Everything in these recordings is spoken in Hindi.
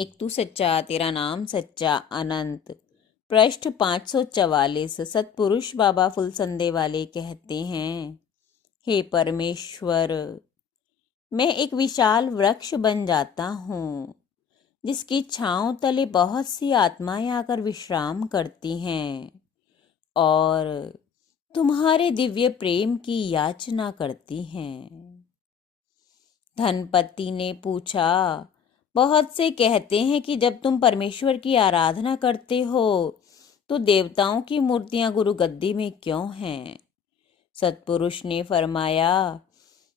एक तू सच्चा तेरा नाम सच्चा अनंत। पृष्ठ 544। सतपुरुष बाबा फुलसंदे वाले कहते हैं, हे परमेश्वर, मैं एक विशाल वृक्ष बन जाता हूँ जिसकी छांव तले बहुत सी आत्माएं आकर विश्राम करती हैं और तुम्हारे दिव्य प्रेम की याचना करती हैं। धनपति ने पूछा, बहुत से कहते हैं कि जब तुम परमेश्वर की आराधना करते हो तो देवताओं की मूर्तियां गुरु गद्दी में क्यों हैं? सतपुरुष ने फरमाया,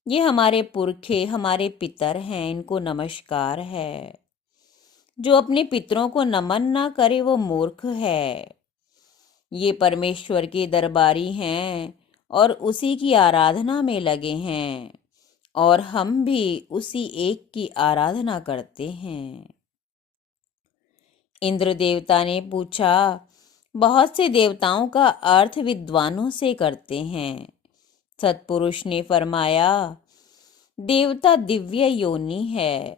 ये हमारे पुरखे, हमारे पितर हैं, इनको नमस्कार है। जो अपने पितरों को नमन ना करे वो मूर्ख है। ये परमेश्वर के दरबारी हैं और उसी की आराधना में लगे हैं और हम भी उसी एक की आराधना करते हैं। इंद्र देवता ने पूछा, बहुत से देवताओं का अर्थ विद्वानों से करते हैं। सतपुरुष ने फरमाया, देवता दिव्य योनि है,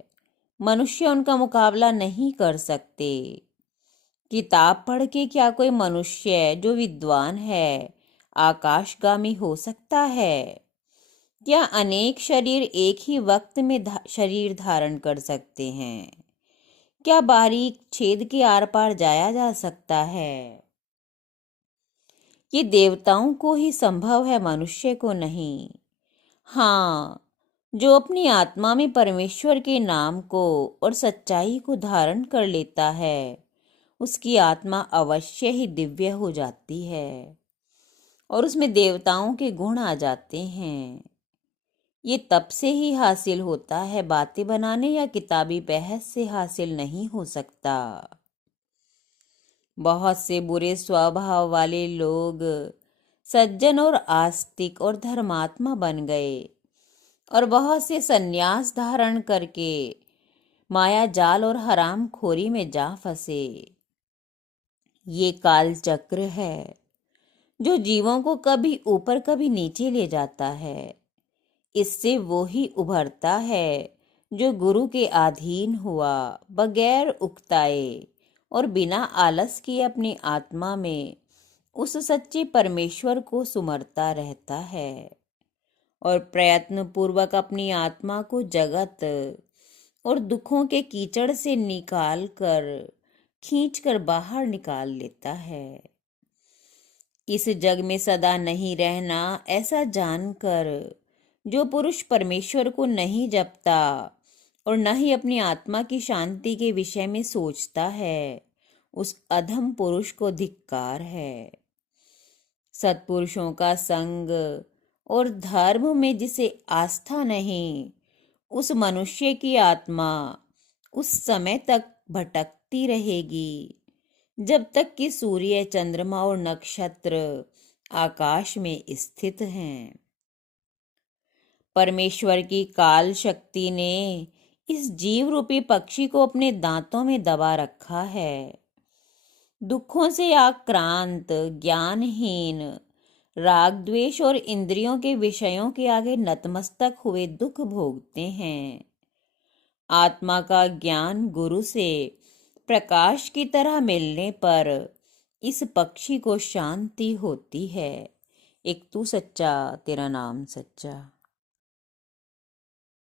मनुष्य उनका मुकाबला नहीं कर सकते। किताब पढ़ के क्या कोई मनुष्य जो विद्वान है आकाशगामी हो सकता है? क्या अनेक शरीर एक ही वक्त में शरीर धारण कर सकते हैं? क्या बारीक छेद के आर पार जाया जा सकता है? ये देवताओं को ही संभव है, मनुष्य को नहीं। हाँ, जो अपनी आत्मा में परमेश्वर के नाम को और सच्चाई को धारण कर लेता है उसकी आत्मा अवश्य ही दिव्य हो जाती है और उसमें देवताओं के गुण आ जाते हैं। ये तब से ही हासिल होता है, बातें बनाने या किताबी बहस से हासिल नहीं हो सकता। बहुत से बुरे स्वभाव वाले लोग सज्जन और आस्तिक और धर्मात्मा बन गए और बहुत से सन्यास धारण करके माया जाल और हराम खोरी में जा फंसे। ये काल चक्र है जो जीवों को कभी ऊपर कभी नीचे ले जाता है। इससे वो ही उभरता है जो गुरु के अधीन हुआ, बगैर उकताए और बिना आलस किए अपनी आत्मा में उस सच्चे परमेश्वर को सुमरता रहता है और प्रयत्न पूर्वक अपनी आत्मा को जगत और दुखों के कीचड़ से निकाल कर खींचकर बाहर निकाल लेता है। इस जग में सदा नहीं रहना, ऐसा जानकर जो पुरुष परमेश्वर को नहीं जपता और न ही अपनी आत्मा की शांति के विषय में सोचता है उस अधम पुरुष को धिक्कार है। सत्पुरुषों का संग और धर्म में जिसे आस्था नहीं, उस मनुष्य की आत्मा उस समय तक भटकती रहेगी जब तक कि सूर्य, चंद्रमा और नक्षत्र आकाश में स्थित हैं। परमेश्वर की काल शक्ति ने इस जीव रूपी पक्षी को अपने दांतों में दबा रखा है। दुखों से आक्रांत, ज्ञानहीन, राग द्वेष और इंद्रियों के विषयों के आगे नतमस्तक हुए दुख भोगते हैं। आत्मा का ज्ञान गुरु से प्रकाश की तरह मिलने पर इस पक्षी को शांति होती है। एक तू सच्चा तेरा नाम सच्चा।